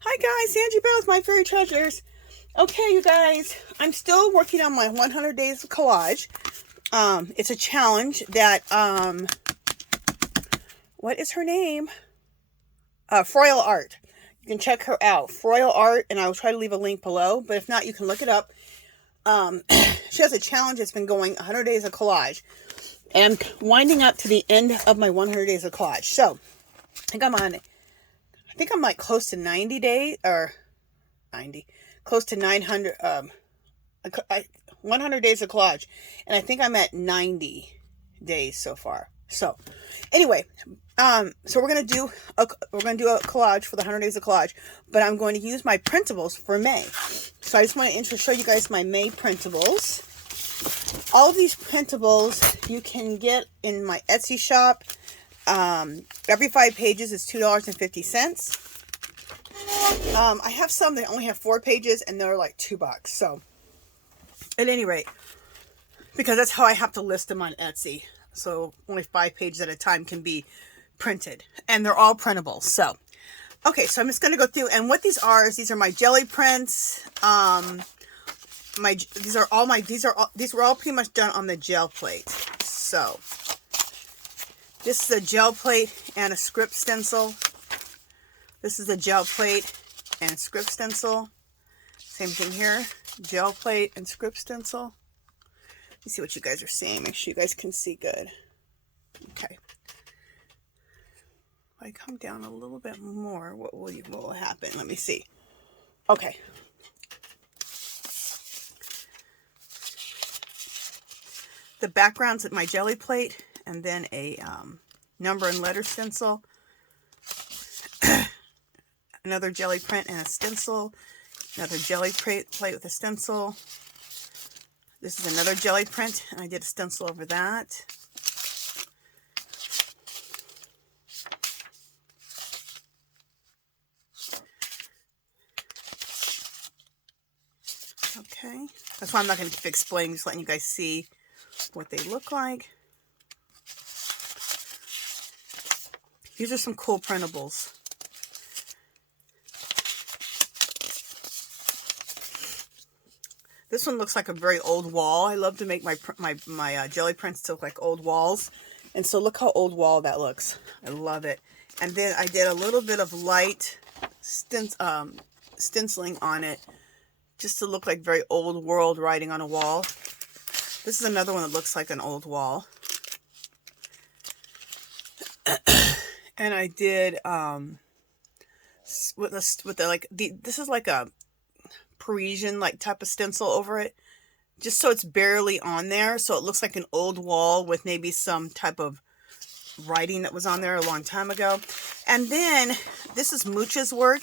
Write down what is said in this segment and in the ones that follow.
Hi guys, Angie Bell with My Fairy Treasures. Okay, you guys, I'm still working on my 100 days of collage. It's a challenge that, what is her name? Froyle Art. You can check her out, Froyle Art, and I will try to leave a link below, but if not, you can look it up. She has a challenge that's been going 100 days of collage. And I'm winding up to the end of my 100 days of collage. So, I think I'm like close to 90 days, or 90, close to 900, 100 days of collage. And I think I'm at 90 days so far. So, anyway, so we're going to do a collage for the 100 days of collage, but I'm going to use my printables for May. So I just want to show you guys my May printables. All of these printables you can get in my Etsy shop. Every 5 pages is $2.50. I have some that only have 4 pages and they're like $2. So, at any rate, because that's how I have to list them on Etsy. So, only 5 pages at a time can be printed. And they're all printable. So, okay, so I'm just going to go through. And what these are is these are my jelly prints. These were all pretty much done on the gel plate. So, this is a gel plate and a script stencil. This is a gel plate and script stencil. Same thing here. Gel plate and script stencil. Let me see what you guys are seeing. Make sure you guys can see good. Okay. If I come down a little bit more, what will happen? Let me see. Okay. The background's at my jelly plate, and then a number and letter stencil. Another jelly print and a stencil. Another jelly plate with a stencil. This is another jelly print, and I did a stencil over that. Okay, that's why I'm not going to keep explaining, just letting you guys see what they look like. These are some cool printables. This one looks like a very old wall. I love to make my jelly prints to look like old walls. And so look how old wall that looks. I love it. And then I did a little bit of light stenciling on it, just to look like very old world writing on a wall. This is another one that looks like an old wall. And I did this is like a Parisian like type of stencil over it, just so it's barely on there, so it looks like an old wall with maybe some type of writing that was on there a long time ago. And then this is Mooch's work,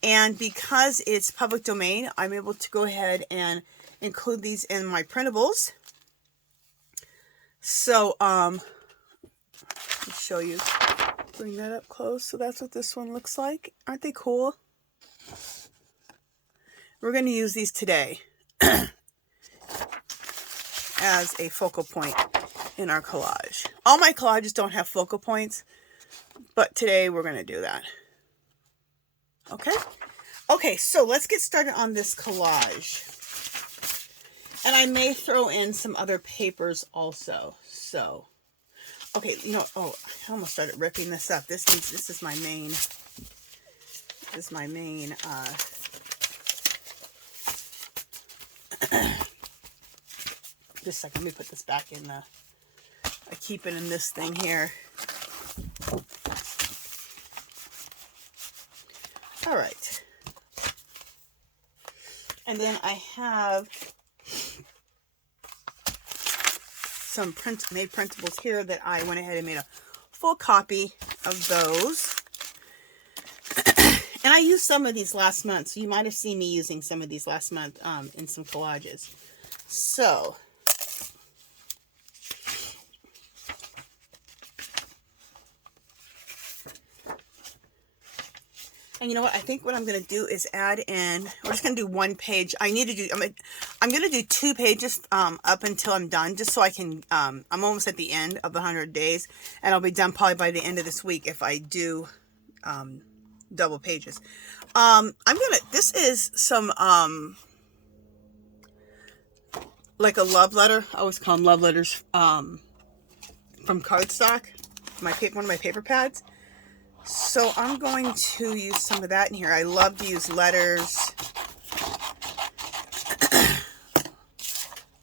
and because it's public domain, I'm able to go ahead and include these in my printables. So let me show you, bring that up close. So that's what this one looks like. Aren't they cool? We're going to use these today as a focal point in our collage. All my collages don't have focal points, but today we're going to do that. Okay? Okay, so let's get started on this collage. And I may throw in some other papers also. So, okay, you know, oh, I almost started ripping this up. This is my main, just a second, let me put this back in I keep it in this thing here. All right. And then I have some made printables here that I went ahead and made a full copy of those. And I used some of these last month, so you might have seen me using some of these last month in some collages. So, and you know what? I think what I'm going to do is add in, we're just going to do 1 page. I'm going to do 2 pages up until I'm done, just so I can, I'm almost at the end of the 100 days, and I'll be done probably by the end of this week if I do double pages. This is some, like a love letter. I always call them love letters, from cardstock, one of my paper pads. So I'm going to use some of that in here. I love to use letters.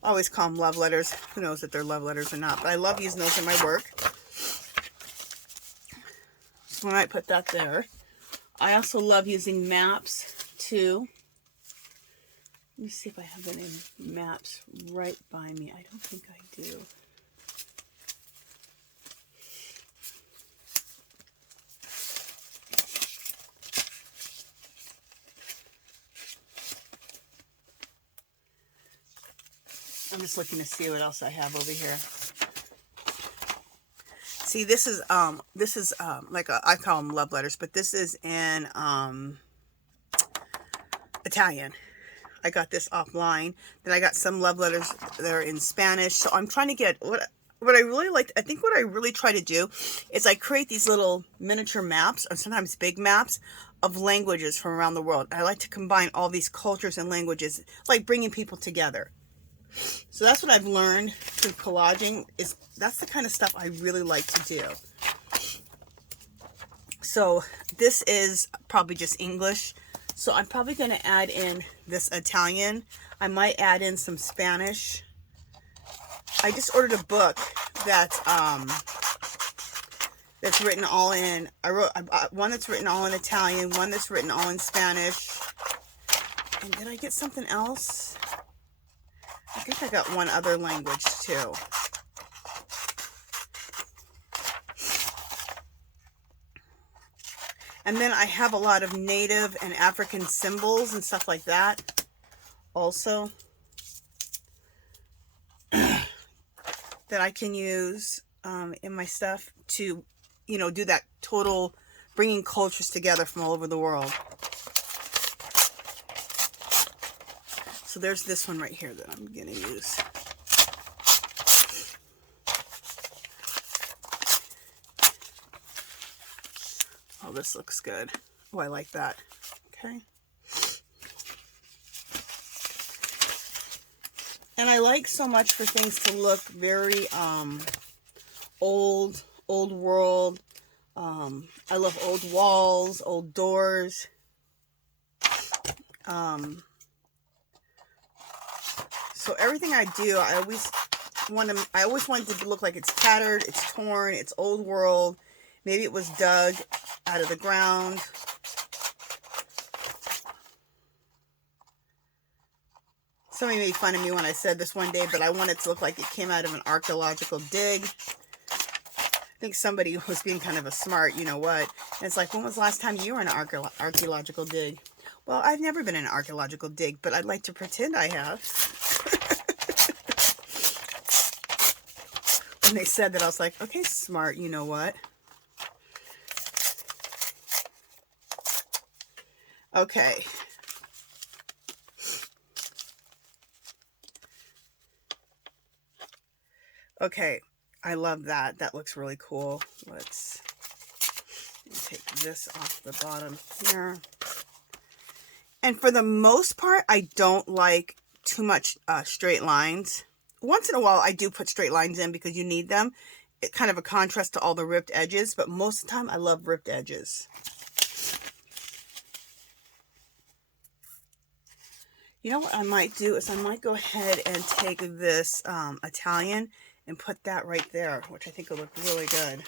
I always call them love letters. Who knows if they're love letters or not, but I love using those in my work. So I might put that there. I also love using maps too. Let me see if I have any maps right by me. I don't think I do. I'm just looking to see what else I have over here. See, this is like I call them love letters, but this is in Italian. I got this offline. Then I got some love letters that are in Spanish. So I'm trying to get what I really like. I think what I really try to do is I create these little miniature maps, or sometimes big maps, of languages from around the world. I like to combine all these cultures and languages, like bringing people together. So that's what I've learned through collaging. That's the kind of stuff I really like to do. So this is probably just English. So I'm probably going to add in this Italian. I might add in some Spanish. I just ordered a book that's written all in. I bought one that's written all in Italian, one that's written all in Spanish. And did I get something else? I think I got one other language too. And then I have a lot of native and African symbols and stuff like that also that I can use in my stuff to, you know, do that total bringing cultures together from all over the world. So there's this one right here that I'm going to use. Oh, this looks good. Oh, I like that. Okay. And I like so much for things to look very old world. I love old walls, old doors. So everything I do, I always want it to look like it's tattered, it's torn, it's old world. Maybe it was dug out of the ground. Somebody made fun of me when I said this one day, but I want it to look like it came out of an archaeological dig. I think somebody was being kind of a smart, you know what. And it's like, when was the last time you were in an archaeological dig? Well, I've never been in an archaeological dig, but I'd like to pretend I have. When they said that, I was like, okay, smart, you know what. Okay. Okay, I love that. That looks really cool. Let's take this off the bottom here. And for the most part, I don't like too much straight lines. Once in a while, I do put straight lines in because you need them. It's kind of a contrast to all the ripped edges, but most of the time, I love ripped edges. You know what I might do is I might go ahead and take this Italian and put that right there, which I think will look really good.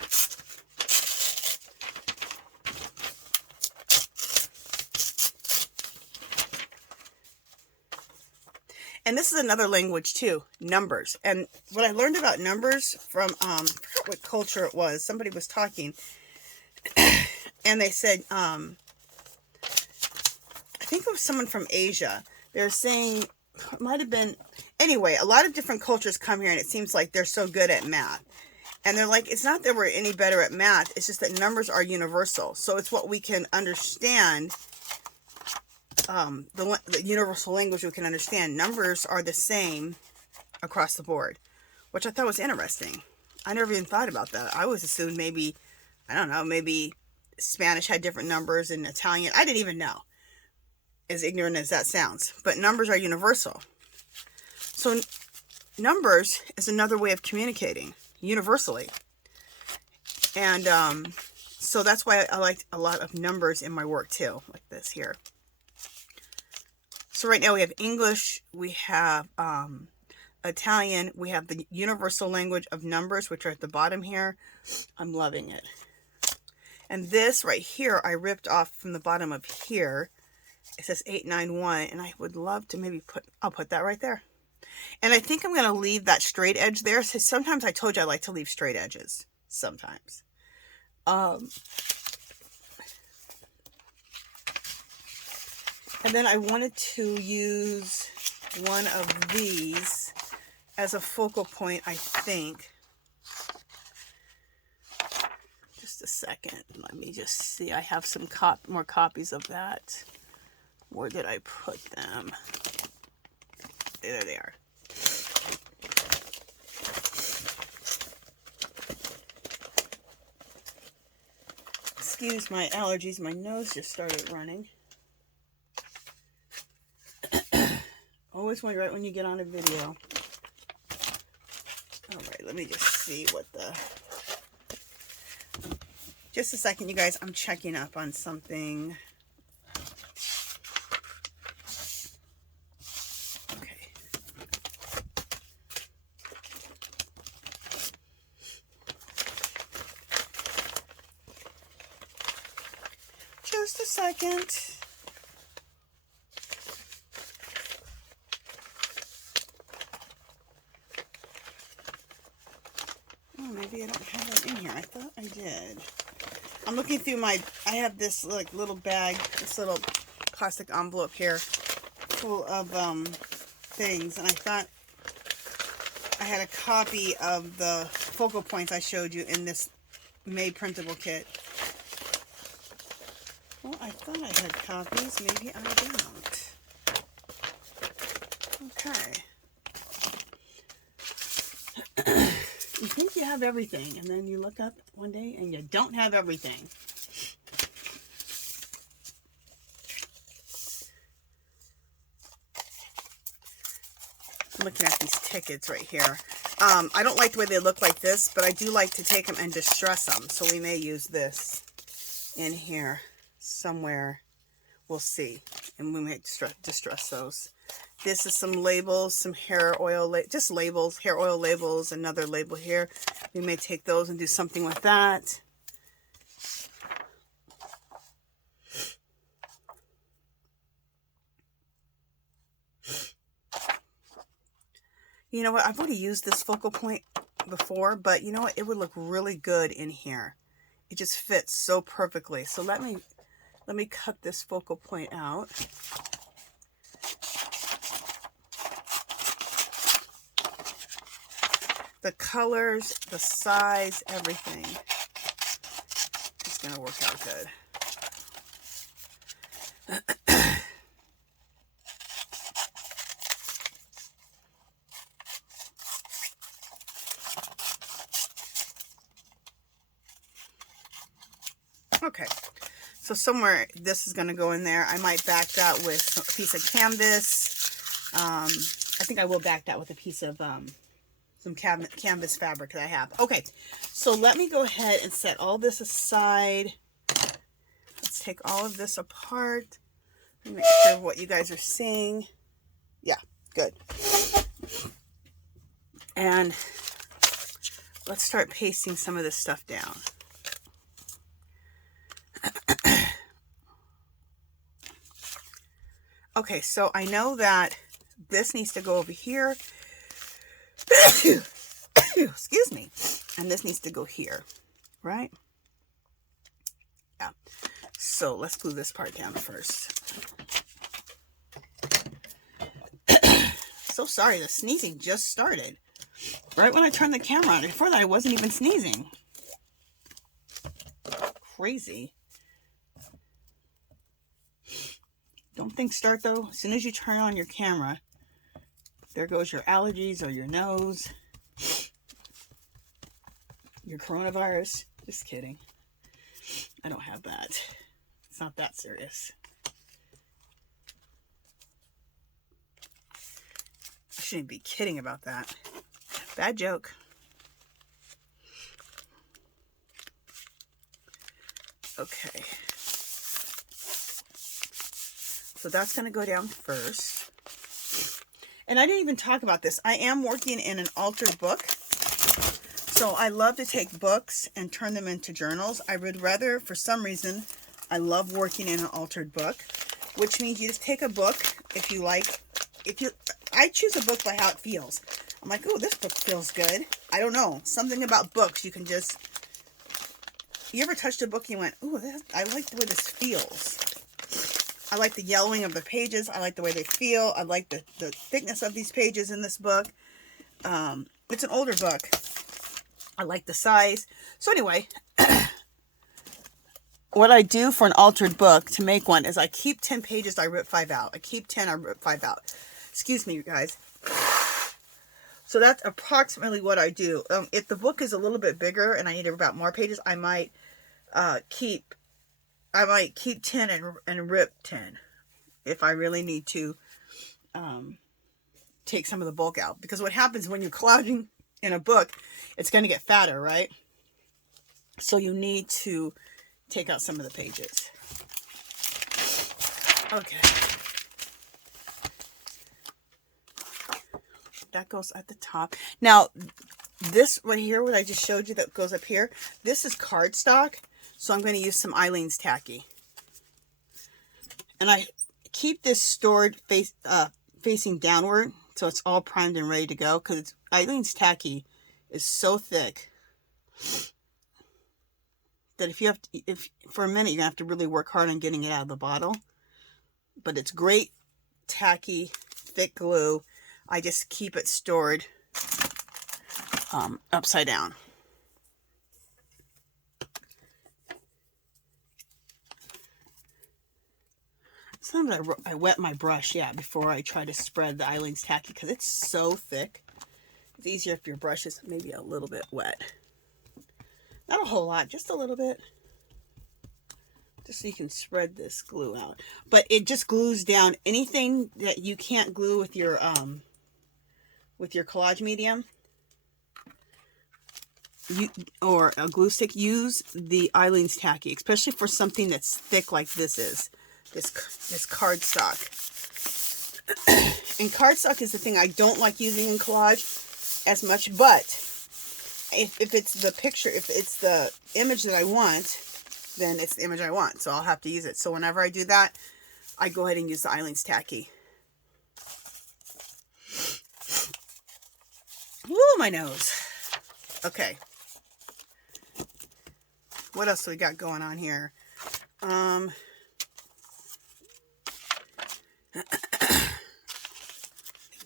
And this is another language too, numbers. And what I learned about numbers from, I forgot what culture it was. Somebody was talking, and they said, I think it was someone from Asia. They're saying, it might have been, anyway, a lot of different cultures come here, and it seems like they're so good at math. And they're like, it's not that we're any better at math, it's just that numbers are universal. So it's what we can understand. The universal language we can understand. Numbers are the same across the board, which I thought was interesting. I never even thought about that. I always assumed maybe, I don't know, maybe Spanish had different numbers and Italian. I didn't even know, as ignorant as that sounds. But numbers are universal. So numbers is another way of communicating universally. And so that's why I like a lot of numbers in my work too, like this here. So right now we have English, we have Italian, we have the universal language of numbers, which are at the bottom here. I'm loving it. And this right here, I ripped off from the bottom of here. It says 891, and I would love to maybe I'll put that right there. And I think I'm going to leave that straight edge there. So sometimes I told you I like to leave straight edges. Sometimes. And then I wanted to use one of these as a focal point, I think. Just a second. Let me just see. I have some more copies of that. Where did I put them? There they are. Excuse my allergies. My nose just started running. Always wonder right when you get on a video. All right, let me just see what the... Just a second, you guys. I'm checking up on something. Okay. Just a second. Oh, maybe I don't have that in here. I thought I did. I'm looking through I have this like little bag, this little plastic envelope here full of things, and I thought I had a copy of the focal points I showed you in this May printable kit. Well, I thought I had copies. Maybe I don't. Okay. You think you have everything, and then you look up one day and you don't have everything. I'm looking at these tickets right here. I don't like the way they look like this, but I do like to take them and distress them. So we may use this in here somewhere. We'll see. And we may distress those. This is some labels, some hair oil, just labels, hair oil labels, another label here. We may take those and do something with that. You know what? I've already used this focal point before, but you know what? It would look really good in here. It just fits so perfectly. So let me cut this focal point out. The colors, the size, everything. It's going to work out good. Okay, so somewhere this is going to go in there. I might back that with a piece of canvas. I think I will back that with a piece of some canvas fabric that I have. Okay, so let me go ahead and set all this aside. Let's take all of this apart. Let me make sure what you guys are seeing. Yeah, good. And let's start pasting some of this stuff down. Okay, so I know that this needs to go over here. Excuse me. And this needs to go here, right? Yeah. So let's glue this part down first. So sorry, the sneezing just started. Right when I turned the camera on. Before that, I wasn't even sneezing. Crazy. Don't think start though. As soon as you turn on your camera, there goes your allergies or your nose. Your coronavirus. Just kidding. I don't have that. It's not that serious. I shouldn't be kidding about that. Bad joke. Okay. So that's going to go down first. And I didn't even talk about this. I am working in an altered book. So I love to take books and turn them into journals. I would rather, for some reason, I love working in an altered book, which means you just take a book if you like. I choose a book by how it feels. I'm like, oh, this book feels good. I don't know. Something about books, you can just... You ever touched a book and you went, oh, I like the way this feels. I like the yellowing of the pages. I like the way they feel. I like the thickness of these pages in this book. It's an older book. I like the size. So anyway, what I do for an altered book to make one is I keep 10 pages, I rip 5 out. I keep 10, I rip 5 out. Excuse me, you guys. So that's approximately what I do. If the book is a little bit bigger and I need about more pages, I might keep 10 and rip 10 if I really need to take some of the bulk out. Because what happens when you're collaging in a book, it's going to get fatter, right? So you need to take out some of the pages. Okay. That goes at the top. Now, this right here, what I just showed you that goes up here, this is cardstock. So I'm going to use some Eileen's Tacky. And I keep this stored facing downward, so it's all primed and ready to go. Because Eileen's Tacky is so thick that if for a minute you're going to have to really work hard on getting it out of the bottle. But it's great tacky, thick glue. I just keep it stored upside down. Sometimes I wet my brush, before I try to spread the Eileen's Tacky, because it's so thick. It's easier if your brush is maybe a little bit wet. Not a whole lot, just a little bit. Just so you can spread this glue out. But it just glues down anything that you can't glue with your Collage Medium. Or a glue stick, use the Eileen's Tacky, especially for something that's thick like this is. This cardstock. And cardstock is the thing I don't like using in collage as much, but if it's the picture, if it's the image that I want, then it's the image I want, so I'll have to use it. So whenever I do that, I go ahead and use the Eileen's Tacky. Woo, my nose. Okay. What else do we got going on here?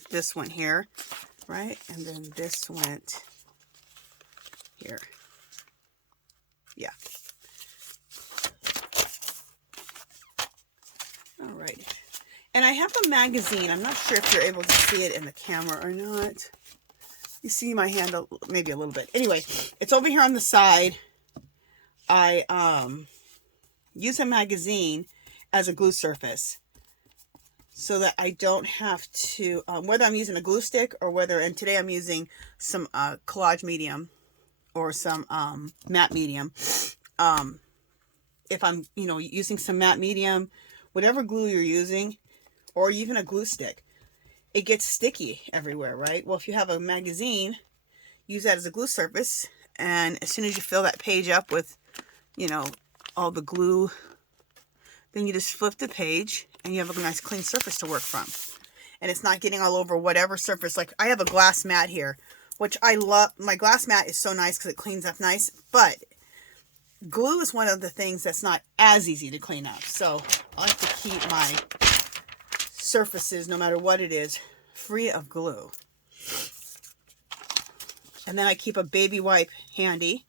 This one here, right? And then this went here. Yeah. All right. And I have a magazine. I'm not sure if you're able to see it in the camera or not. You see my hand maybe a little bit. Anyway, it's over here on the side. I use a magazine as a glue surface, so that I don't have to, whether I'm using a glue stick or whether, and today I'm using some Collage Medium or some matte medium. If I'm, using some matte medium, whatever glue you're using, or even a glue stick, it gets sticky everywhere, right? Well, if you have a magazine, use that as a glue surface, and as soon as you fill that page up with, all the glue, then you just flip the page and you have a nice clean surface to work from. And it's not getting all over whatever surface. Like I have a glass mat here, which I love. My glass mat is so nice because it cleans up nice. But glue is one of the things that's not as easy to clean up. So I like to keep my surfaces, no matter what it is, free of glue. And then I keep a baby wipe handy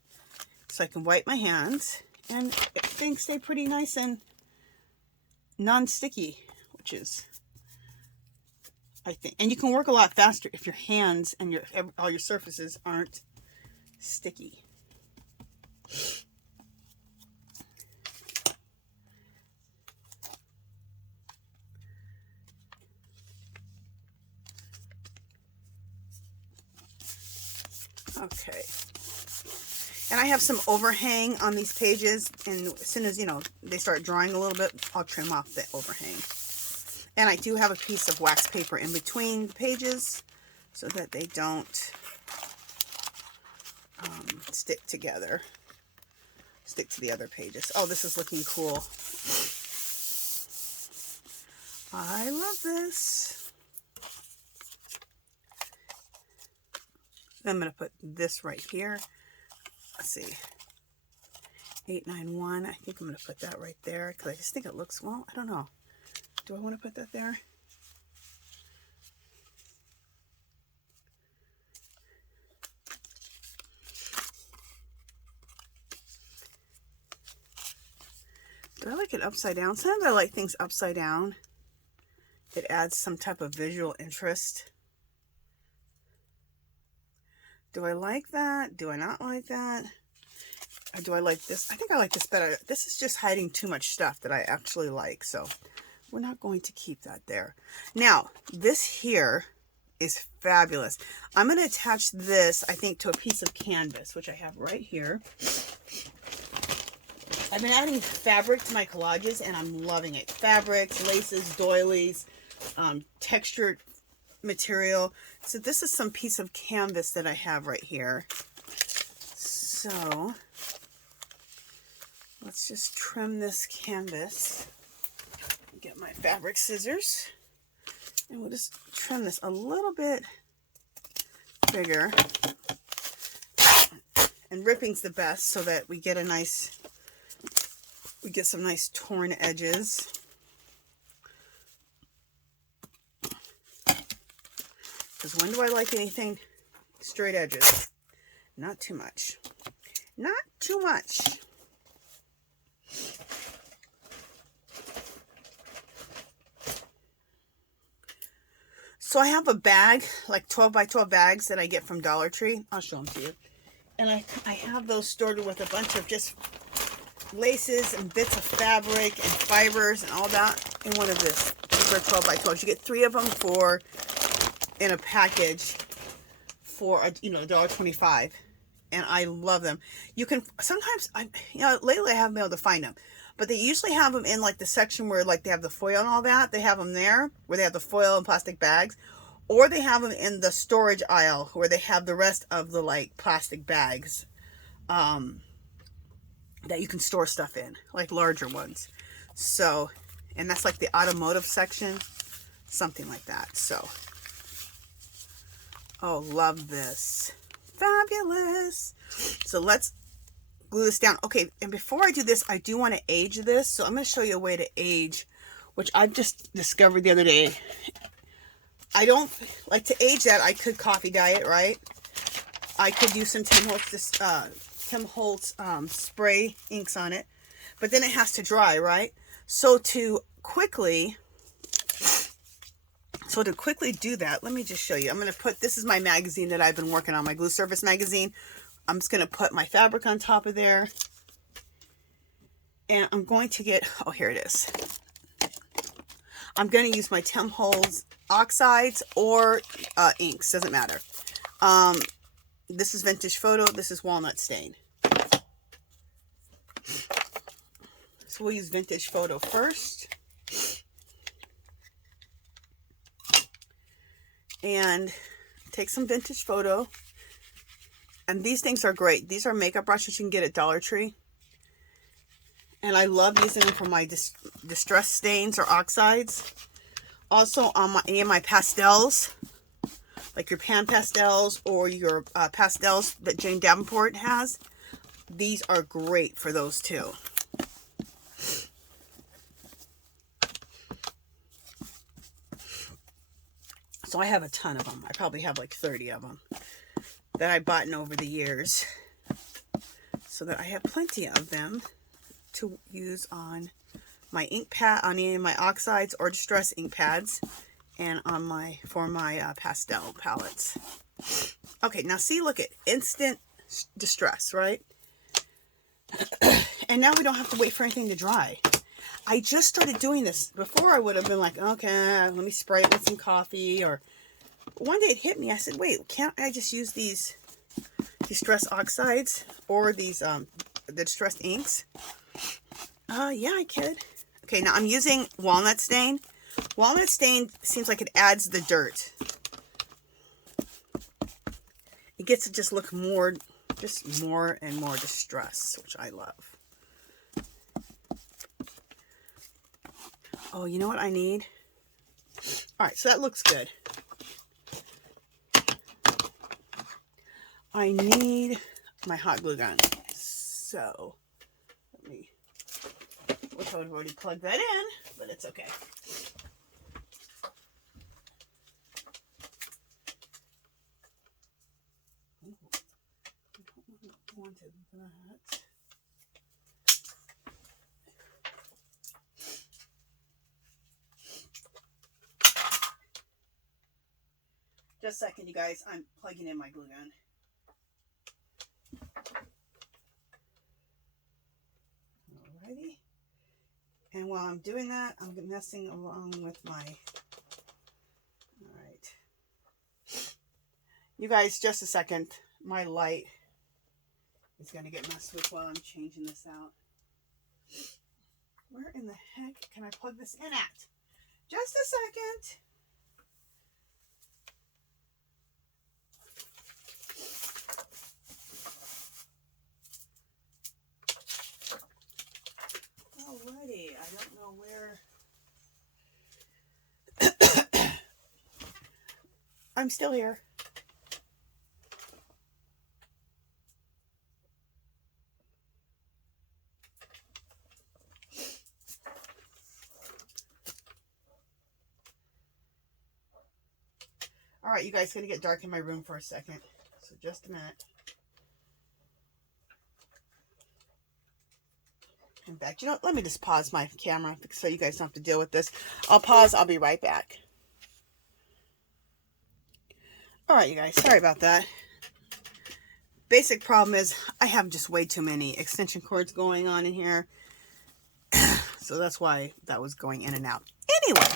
so I can wipe my hands. And things stay pretty nice and non-sticky, which is, I think, and you can work a lot faster if your hands and all your surfaces aren't sticky. Okay. And I have some overhang on these pages, and as soon as, you know, they start drying a little bit, I'll trim off the overhang. And I do have a piece of wax paper in between the pages so that they don't stick together, stick to the other pages. Oh, this is looking cool. I love this. I'm going to put this right here. Let's see, 891. I think I'm going to put that right there because I just think it looks, well, I don't know. Do I want to put that there? Do I like it upside down? Sometimes I like things upside down. It adds some type of visual interest. Do I like that? Do I not like that? Or do I like this? I think I like this better. This is just hiding too much stuff that I actually like. So we're not going to keep that there. Now, this here is fabulous. I'm going to attach this, I think, to a piece of canvas, which I have right here. I've been adding fabric to my collages, and I'm loving it. Fabrics, laces, doilies, textured material. So this is some piece of canvas that I have right here. So let's just trim this canvas. Get my fabric scissors, and we'll just trim this a little bit bigger. And ripping's the best so that we get a nice, we get some nice torn edges. Because when do I like anything straight edges? Not too much. Not too much. So I have a bag, like 12 by 12 bags that I get from Dollar Tree. I'll show them to you. And I have those stored with a bunch of just laces and bits of fabric and fibers and all that in one of this. These are 12 by 12. You get 3 of them for in a package for $1.25, and I love them. You can sometimes, lately I haven't been able to find them, but they usually have them in like the section where like they have the foil and all that. They have them there where they have the foil and plastic bags, or they have them in the storage aisle where they have the rest of the like plastic bags that you can store stuff in, like larger ones. So, and that's like the automotive section, something like that. So, oh, love this. Fabulous. So let's glue this down. Okay, and before I do this, I do want to age this. So I'm going to show you a way to age, which I've just discovered the other day. I don't like to age that. I could coffee dye it, right? I could use some Tim Holtz spray inks on it, but then it has to dry, right? So to quickly do that, let me just show you. I'm going to put, this is my magazine that I've been working on, my glue service magazine. I'm just going to put my fabric on top of there. And I'm going to get, oh, here it is. I'm going to use my Tim Holtz oxides or inks, doesn't matter. This is Vintage Photo. This is Walnut Stain. So we'll use Vintage Photo first. And take some Vintage Photo. And these things are great. These are makeup brushes you can get at Dollar Tree. And I love using them for my distress stains or oxides. Also on any of my pastels, like your pan pastels or your pastels that Jane Davenport has. These are great for those too. So I have a ton of them. I probably have like 30 of them that I bought in over the years, so that I have plenty of them to use on my ink pad, on any of my oxides or distress ink pads, and on my pastel palettes. Okay, now see, look at instant distress, right? And now we don't have to wait for anything to dry. I just started doing this. Before I would have been like, okay, let me spray it with some coffee. Or one day it hit me. I said, wait, can't I just use these Distress Oxides or these, the Distressed Inks. Yeah, I could. Okay, now I'm using Walnut Stain. Walnut Stain seems like it adds the dirt. It gets to just look more, just more and more distress, which I love. Oh, you know what I need? All right, so that looks good. I need my hot glue gun. So, let me, wish I would have already plugged that in, but it's okay. Wanted that. Just a second, you guys. I'm plugging in my glue gun. Alrighty. And while I'm doing that, I'm messing along with my... Alright. You guys, just a second. My light is going to get messed with while I'm changing this out. Where in the heck can I plug this in at? Just a second. Alrighty, I don't know where. I'm still here. Alright, you guys, it's going to get dark in my room for a second. So just a minute. In fact, you know what? Let me just pause my camera so you guys don't have to deal with this. I'll pause. I'll be right back. Alright, you guys. Sorry about that. Basic problem is I have just way too many extension cords going on in here. So that's why that was going in and out. Anyway.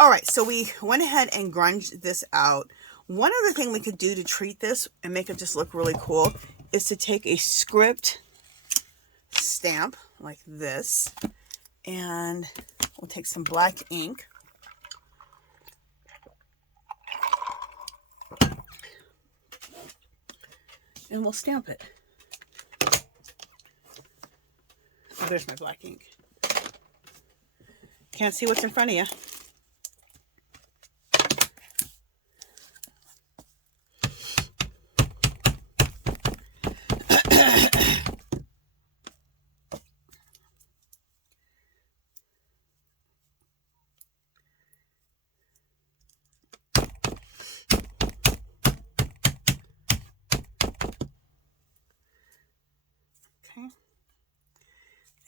Alright, so we went ahead and grunged this out. One other thing we could do to treat this and make it just look really cool is to take a script stamp like this, and we'll take some black ink. And we'll stamp it. Oh, there's my black ink. Can't see what's in front of you.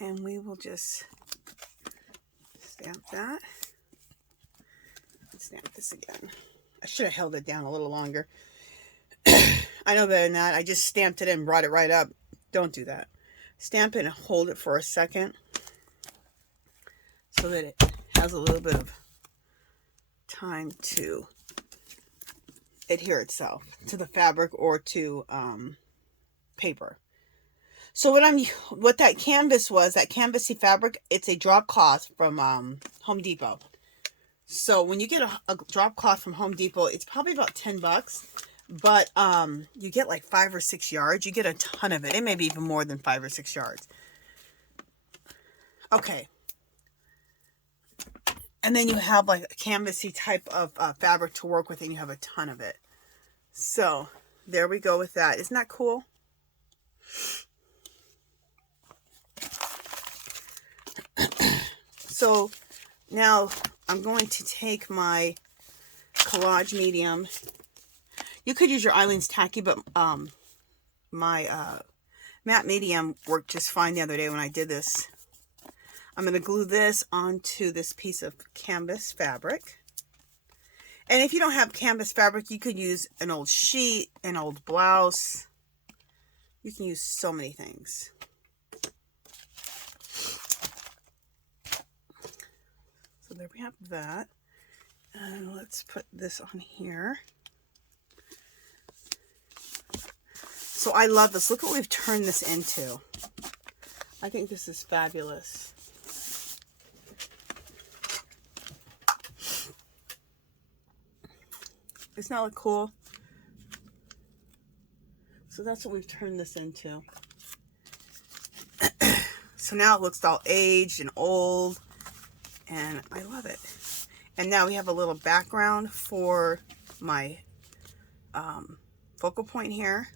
And we will just stamp that. Stamp this again. I should have held it down a little longer. I know better than that. I just stamped it and brought it right up. Don't do that. Stamp it and hold it for a second so that it has a little bit of time to adhere itself to the fabric or to paper. So what that canvas was, that canvasy fabric, it's a drop cloth from Home Depot. So when you get a drop cloth from Home Depot, it's probably about 10 bucks. But you get like 5 or 6 yards. You get a ton of it. It may be even more than 5 or 6 yards. Okay. And then you have like a canvasy type of fabric to work with, and you have a ton of it. So there we go with that. Isn't that cool? So now I'm going to take my Collage Medium. You could use your Eileen's Tacky, but my matte medium worked just fine the other day when I did this. I'm going to glue this onto this piece of canvas fabric. And if you don't have canvas fabric, you could use an old sheet, an old blouse. You can use so many things. So there we have that. And let's put this on here. So I love this. Look what we've turned this into. I think this is fabulous. Isn't that look cool? So that's what we've turned this into. So now it looks all aged and old, and I love it. And now we have a little background for my focal point here,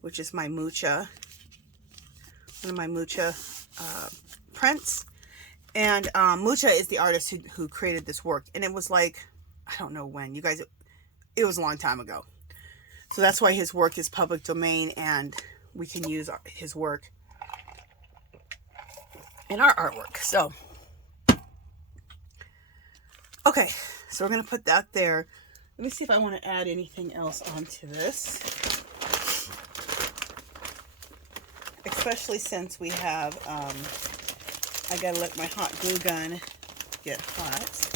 which is my Mucha, one of my Mucha prints. And Mucha is the artist who created this work, and it was like, I don't know when, you guys, it was a long time ago. So that's why his work is public domain, and we can use his work in our artwork. So, okay, so we're going to put that there. Let me see if I want to add anything else onto this. Especially since we have, I got to let my hot glue gun get hot.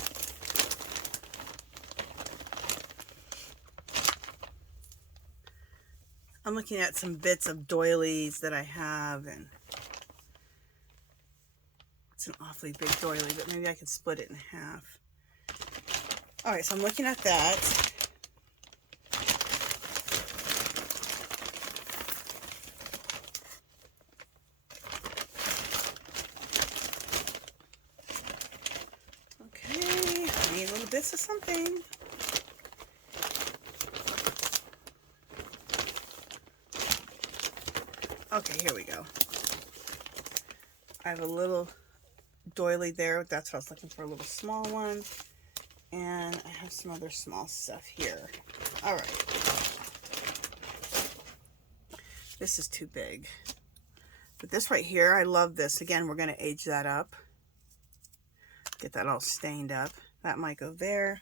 I'm looking at some bits of doilies that I have, and it's an awfully big doily, but maybe I can split it in half. All right, so I'm looking at that. Okay, I need little bits of something. Okay, here we go. I have a little doily there. That's what I was looking for, a little small one. And I have some other small stuff here. All right. This is too big. But this right here, I love this. Again, we're going to age that up. Get that all stained up. That might go there.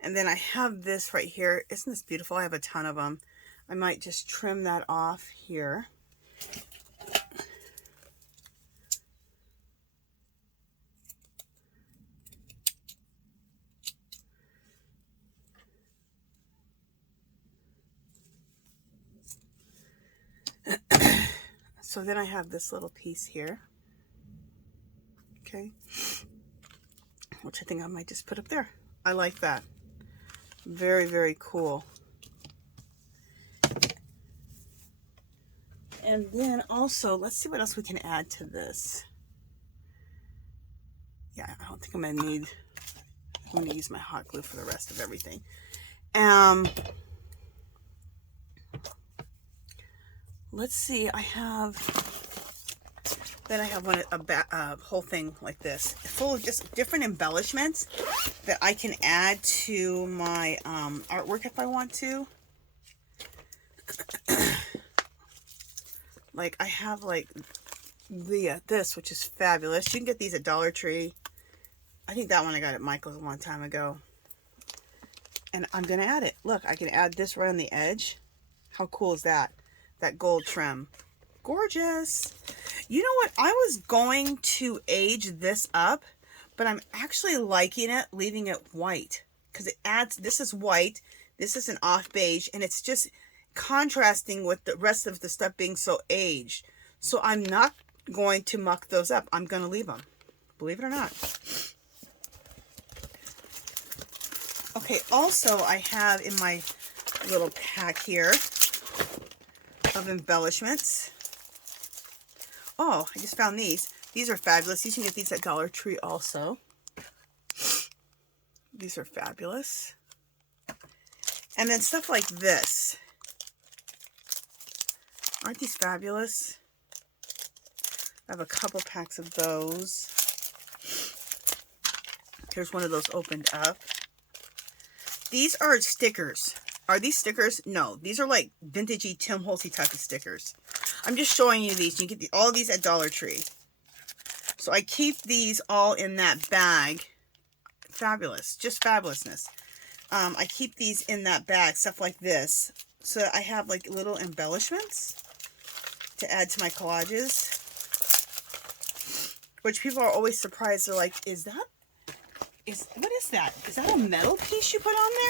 And then I have this right here. Isn't this beautiful? I have a ton of them. I might just trim that off here. So then I have this little piece here. Okay. Which I think I might just put up there. I like that. Very, very cool. And then also, let's see what else we can add to this. Yeah, I don't think I'm going to need, I'm going to use my hot glue for the rest of everything. Let's see, I have a whole thing like this, full of just different embellishments that I can add to my artwork if I want to. Like I have like this, which is fabulous. You can get these at Dollar Tree. I think that one I got at Michael's a long time ago. And I'm going to add it. Look, I can add this right on the edge. How cool is that? That gold trim. Gorgeous. You know what? I was going to age this up, but I'm actually liking it, leaving it white. Because it adds, this is white, this is an off beige, and it's just contrasting with the rest of the stuff being so aged. So I'm not going to muck those up. I'm going to leave them. Believe it or not. Okay, also I have in my little pack here of embellishments. Oh, I just found these. These are fabulous. You can get these at Dollar Tree also. These are fabulous. And then stuff like this. Aren't these fabulous? I have a couple packs of those. Here's one of those opened up. These are stickers. Are these stickers? No, these are like vintagey Tim Holtzy type of stickers. I'm just showing you these. You can get all these at Dollar Tree. So I keep these all in that bag. Fabulous. Just fabulousness. I keep these in that bag, stuff like this. So I have like little embellishments to add to my collages. Which people are always surprised. They're like, what is that? Is that a metal piece you put on there?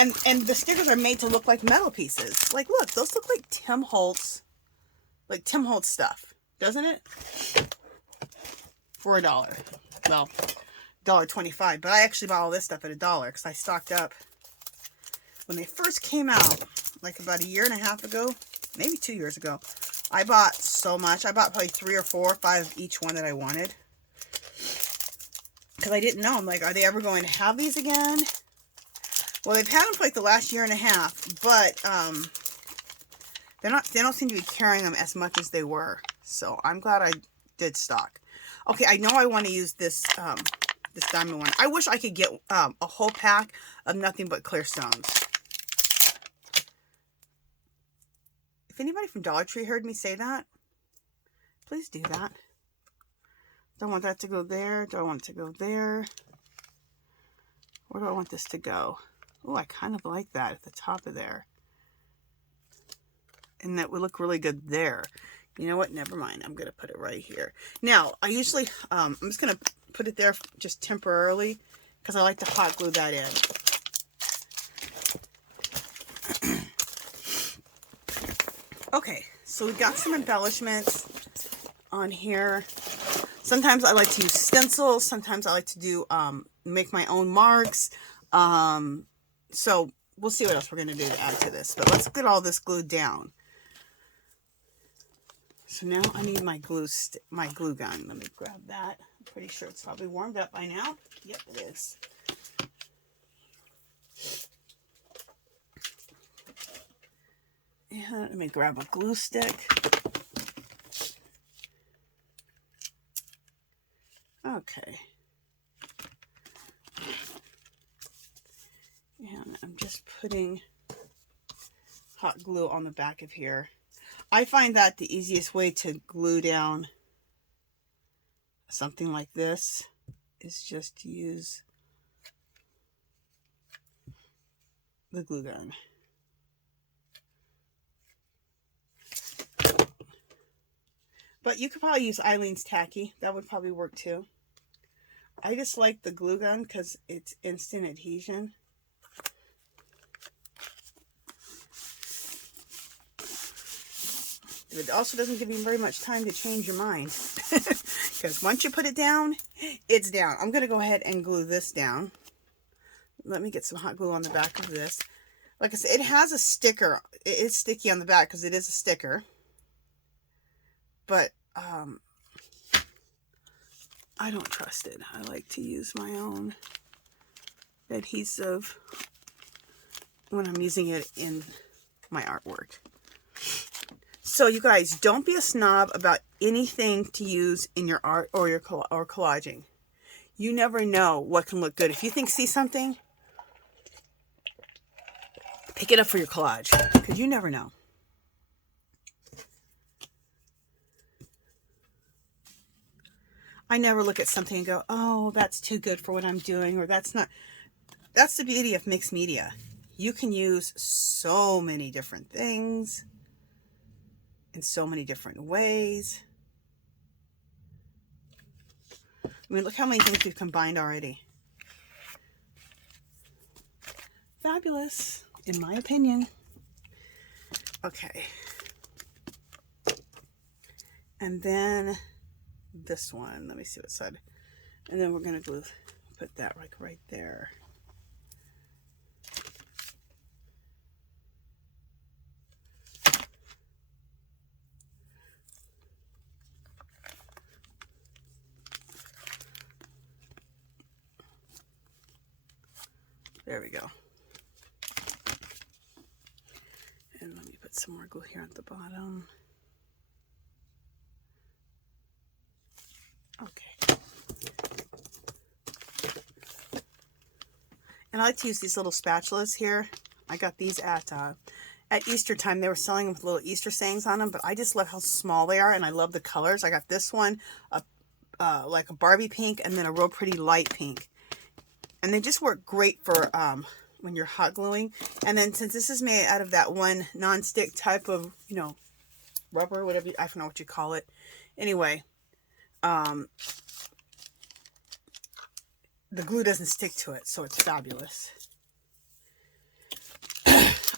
And the stickers are made to look like metal pieces. Like, look, those look like Tim Holtz stuff, doesn't it? For $1. Well, $1.25, but I actually bought all this stuff at $1 because I stocked up when they first came out, like about 1.5 years ago, maybe 2 years ago. I bought so much. I bought probably 3 or 4 or 5 of each one that I wanted because I didn't know. I'm like, are they ever going to have these again? Well, they've had them for like the last 1.5 years, but they don't seem to be carrying them as much as they were. So I'm glad I did stock. Okay, I know I want to use this this diamond one. I wish I could get a whole pack of nothing but clear stones. If anybody from Dollar Tree heard me say that, please do that. Don't want that to go there. Don't want it to go there. Where do I want this to go? Oh, I kind of like that at the top of there. And that would look really good there. You know what? Never mind. I'm going to put it right here. Now, I usually, I'm just going to put it there just temporarily because I like to hot glue that in. Okay, so we've got some embellishments on here. Sometimes I like to use stencils. Sometimes I like to do, make my own marks. So we'll see what else we're going to do to add to this. But let's get all this glued down. So now I need my glue gun. Let me grab that. I'm pretty sure it's probably warmed up by now. Yep, it is. And let me grab a glue stick. Okay. And I'm just putting hot glue on the back of here. I find that the easiest way to glue down something like this is just to use the glue gun. But you could probably use Eileen's Tacky. That would probably work too. I just like the glue gun because it's instant adhesion. It also doesn't give you very much time to change your mind. Because once you put it down, it's down. I'm going to go ahead and glue this down. Let me get some hot glue on the back of this. Like I said, it has a sticker. It is sticky on the back because it is a sticker. But I don't trust it. I like to use my own adhesive when I'm using it in my artwork. So you guys, don't be a snob about anything to use in your art or your collaging. You never know what can look good. If you see something, pick it up for your collage because you never know. I never look at something and go, oh, that's too good for what I'm doing, or that's not. That's the beauty of mixed media. You can use so many different things in so many different ways. I mean, look how many things we've combined already. Fabulous, in my opinion. Okay. And then this one, let me see what side. And then we're going to put that like right there. There we go. And let me put some more glue here at the bottom. Okay. And I like to use these little spatulas here. I got these at Easter time. They were selling them with little Easter sayings on them, but I just love how small they are, and I love the colors. I got this one, like a Barbie pink, and then a real pretty light pink. And they just work great for when you're hot gluing. And then since this is made out of that one non-stick type of, rubber, whatever, I don't know what you call it. Anyway, the glue doesn't stick to it, so it's fabulous.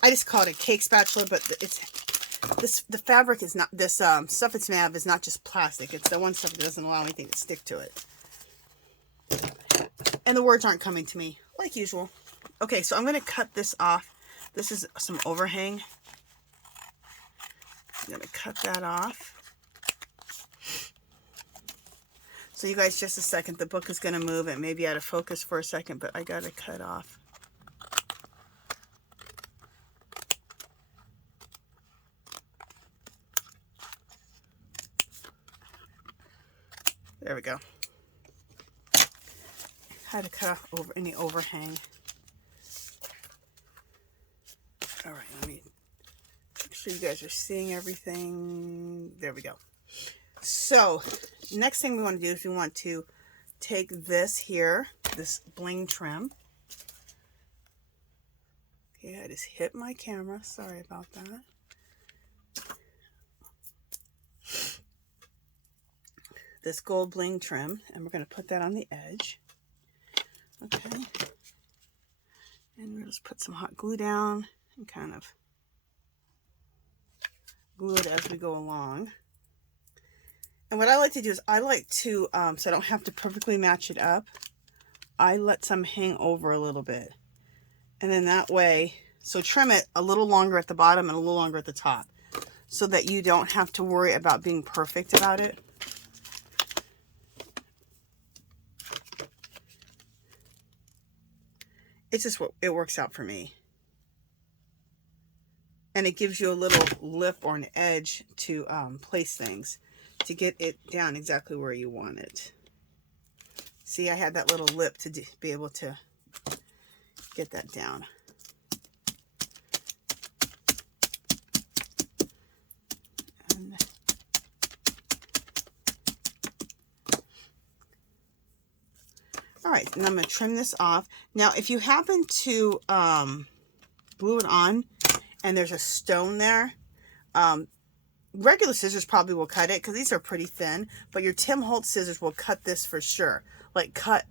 I just call it a cake spatula, but the fabric is not, this stuff it's made of is not just plastic. It's the one stuff that doesn't allow anything to stick to it. And the words aren't coming to me, like usual. Okay, so I'm going to cut this off. This is some overhang. I'm going to cut that off. So you guys, just a second. The book is going to move. It may be out of focus for a second, but I got to cut off. There we go. Had to cut off any overhang. All right, let me make sure you guys are seeing everything. There we go. So next thing we want to do is we want to take this here, this bling trim. Okay, I just hit my camera. Sorry about that. This gold bling trim, and we're going to put that on the edge. Okay. And we'll just put some hot glue down and kind of glue it as we go along. And what I like to do is I like to, so I don't have to perfectly match it up, I let some hang over a little bit. And then that way, so trim it a little longer at the bottom and a little longer at the top, so that you don't have to worry about being perfect about it. It's just what it works out for me. And it gives you a little lip or an edge to place things, to get it down exactly where you want it. See, I had that little lip to be able to get that down. And all right, and I'm going to trim this off. Now, if you happen to glue it on and there's a stone there, regular scissors probably will cut it because these are pretty thin, but your Tim Holtz scissors will cut this for sure. Like cut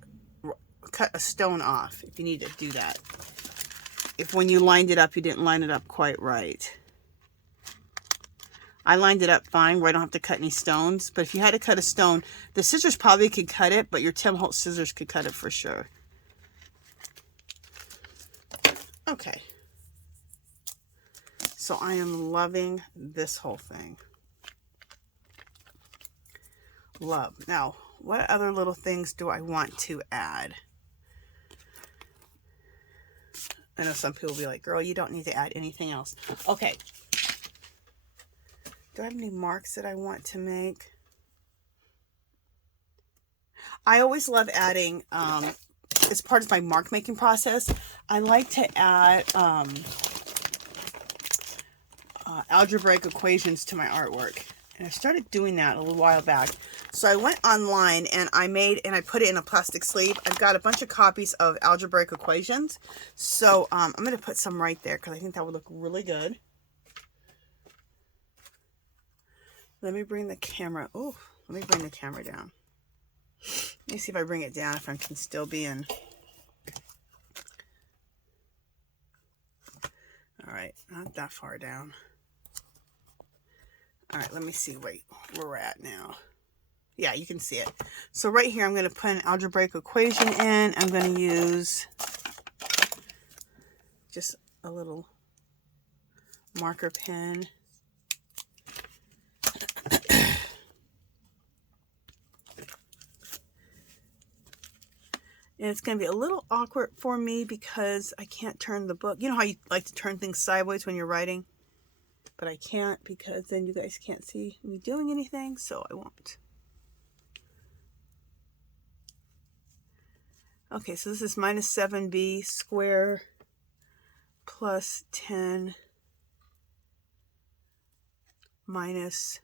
a stone off if you need to do that. If when you lined it up, you didn't line it up quite right. I lined it up fine where I don't have to cut any stones, but if you had to cut a stone, the scissors probably could cut it, but your Tim Holtz scissors could cut it for sure. Okay. So I am loving this whole thing. Love. Now, what other little things do I want to add? I know some people will be like, girl, you don't need to add anything else. Okay. Do I have any marks that I want to make? I always love adding, as part of my mark making process, I like to add algebraic equations to my artwork. And I started doing that a little while back. So I went online and I put it in a plastic sleeve. I've got a bunch of copies of algebraic equations. So I'm going to put some right there because I think that would look really good. Let me bring the camera. Oh, let me bring the camera down. Let me see if I bring it down, if I can still be in. All right, not that far down. All right, let me see where we're at now. Yeah, you can see it. So right here, I'm going to put an algebraic equation in. I'm going to use just a little marker pen. And it's going to be a little awkward for me because I can't turn the book. You know how you like to turn things sideways when you're writing? But I can't because then you guys can't see me doing anything, so I won't. Okay, so this is minus 7b squared plus 10 minus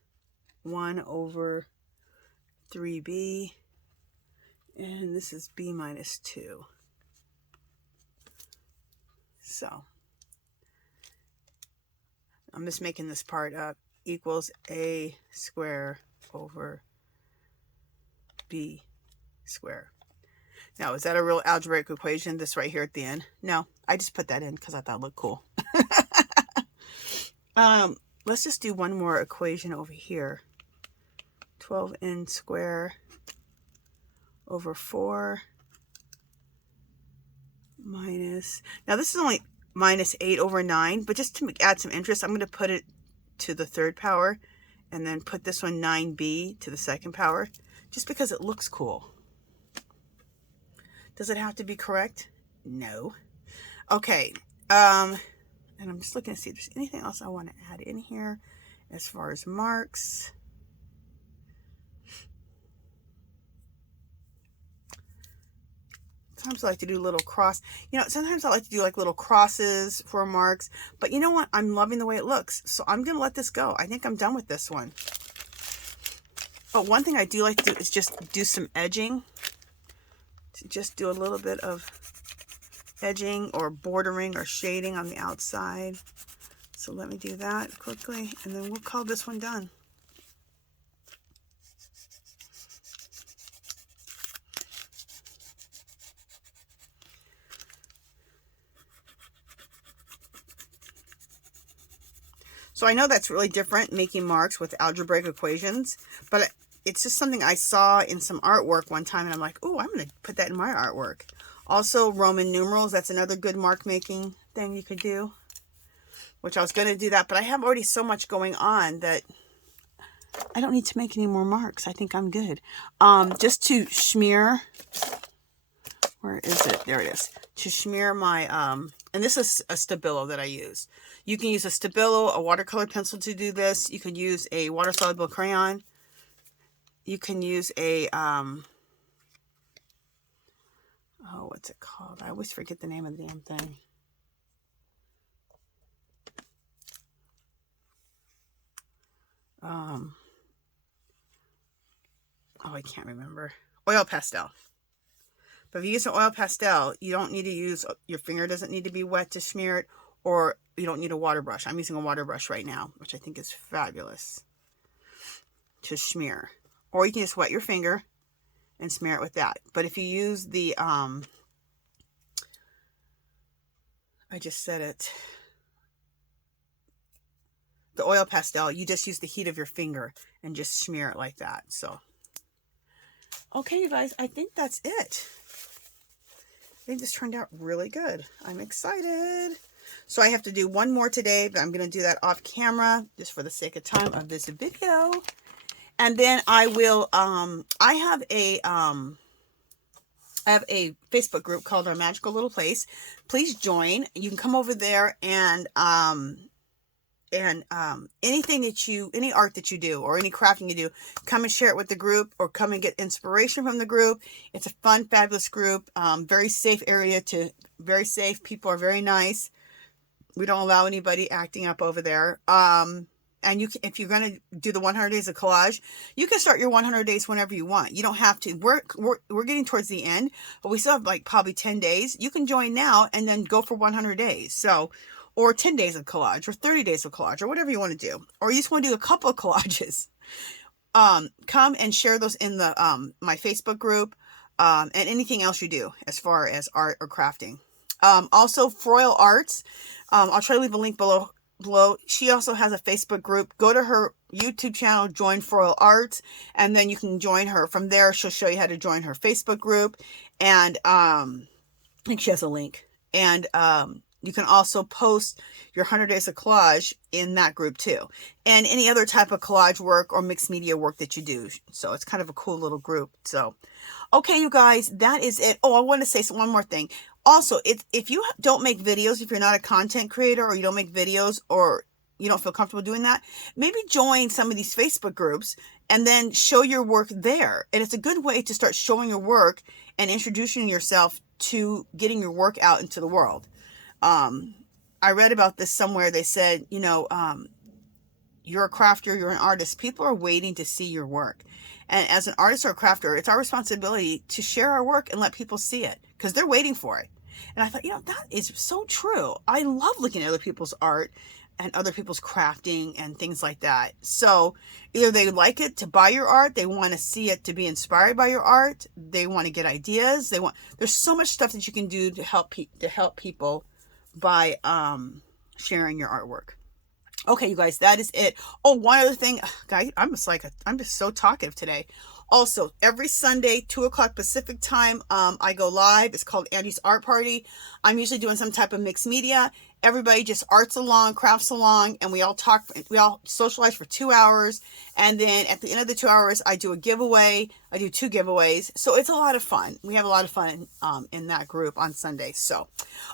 1 over 3b. And this is b minus 2. So I'm just making this part up, equals a squared over b squared. Now, is that a real algebraic equation, this right here at the end? No, I just put that in because I thought it looked cool. Let's just do one more equation over here. 12n square over 4 minus, now this is only minus 8 over 9, but just to add some interest, I'm going to put it to the third power and then put this one 9b to the second power, just because it looks cool. Does it have to be correct? No. Okay, and I'm just looking to see if there's anything else I want to add in here as far as marks. Sometimes I like to do little cross, sometimes I like to do like little crosses for marks, but you know what? I'm loving the way it looks. So I'm going to let this go. I think I'm done with this one. But one thing I do like to do is just do some edging. To just do a little bit of edging or bordering or shading on the outside. So let me do that quickly and then we'll call this one done. So I know that's really different, making marks with algebraic equations, but it's just something I saw in some artwork one time and I'm like, oh, I'm going to put that in my artwork. Also, Roman numerals, that's another good mark making thing you could do, which I was going to do that, but I have already so much going on that I don't need to make any more marks. I think I'm good. Just to smear, where is it? There it is. To smear my, and this is a Stabilo that I use. You can use a Stabilo, a watercolor pencil to do this. You could use a water-soluble crayon. You can use a, oh, what's it called? I always forget the name of the damn thing. Oh, I can't remember. Oil pastel. But if you use an oil pastel, you don't need to use, your finger doesn't need to be wet to smear it, or you don't need a water brush. I'm using a water brush right now, which I think is fabulous to smear. Or you can just wet your finger and smear it with that. But if you use the, I just said it, the oil pastel, you just use the heat of your finger and just smear it like that. So, okay, you guys, I think that's it. I think this turned out really good. I'm excited. So I have to do one more today, but I'm going to do that off camera just for the sake of time of this video. And then I will, I have a Facebook group called Our Magical Little Place. Please join. You can come over there and anything that you, any art that you do or any crafting you do, come and share it with the group or come and get inspiration from the group. It's a fun, fabulous group. Very safe area to, very safe. People are very nice. We don't allow anybody acting up over there. And you can, if you're going to do the 100 days of collage, you can start your 100 days whenever you want. You don't have to. We're getting towards the end, but we still have like probably 10 days. You can join now and then go for 100 days. So, or 10 days of collage or 30 days of collage or whatever you want to do. Or you just want to do a couple of collages. Come and share those in the my Facebook group and anything else you do as far as art or crafting. Also, Froyle Arts. I'll try to leave a link below. She also has a Facebook group. Go to her YouTube channel, join Froyle Arts, and then you can join her. From there, she'll show you how to join her Facebook group. And I think she has a link. And you can also post your 100 days of collage in that group too. And any other type of collage work or mixed media work that you do. So it's kind of a cool little group. So, okay, you guys, that is it. Oh, I want to say one more thing. Also, if you don't make videos, if you're not a content creator or you don't make videos or you don't feel comfortable doing that, maybe join some of these Facebook groups and then show your work there. And it's a good way to start showing your work and introducing yourself to getting your work out into the world. I read about this somewhere. They said, you know, you're a crafter, you're an artist. People are waiting to see your work. And as an artist or a crafter, it's our responsibility to share our work and let people see it because they're waiting for it. And I thought, you know, that is so true. I love looking at other people's art and other people's crafting and things like that. So either they like it to buy your art, they want to see it to be inspired by your art, they want to get ideas, there's so much stuff that you can do to help people by sharing your artwork. Okay, you guys, that is it. Oh, one other thing, guys, I'm just so talkative today. Also, every Sunday, 2 o'clock Pacific time, I go live. It's called Angie's Art Party. I'm usually doing some type of mixed media. Everybody just arts along, crafts along, and we all talk, we all socialize for 2 hours. And then at the end of the 2 hours, I do a giveaway. I do 2 giveaways. So it's a lot of fun. We have a lot of fun in that group on Sunday. So,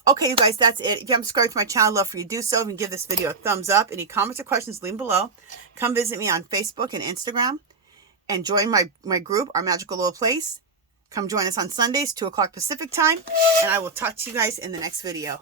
okay, you guys, that's it. If you haven't subscribed to my channel, I'd love for you to do so. If you can give this video a thumbs up. Any comments or questions, leave them below. Come visit me on Facebook and Instagram. And join my group, Our Magical Little Place. Come join us on Sundays, 2 o'clock Pacific time. And I will talk to you guys in the next video.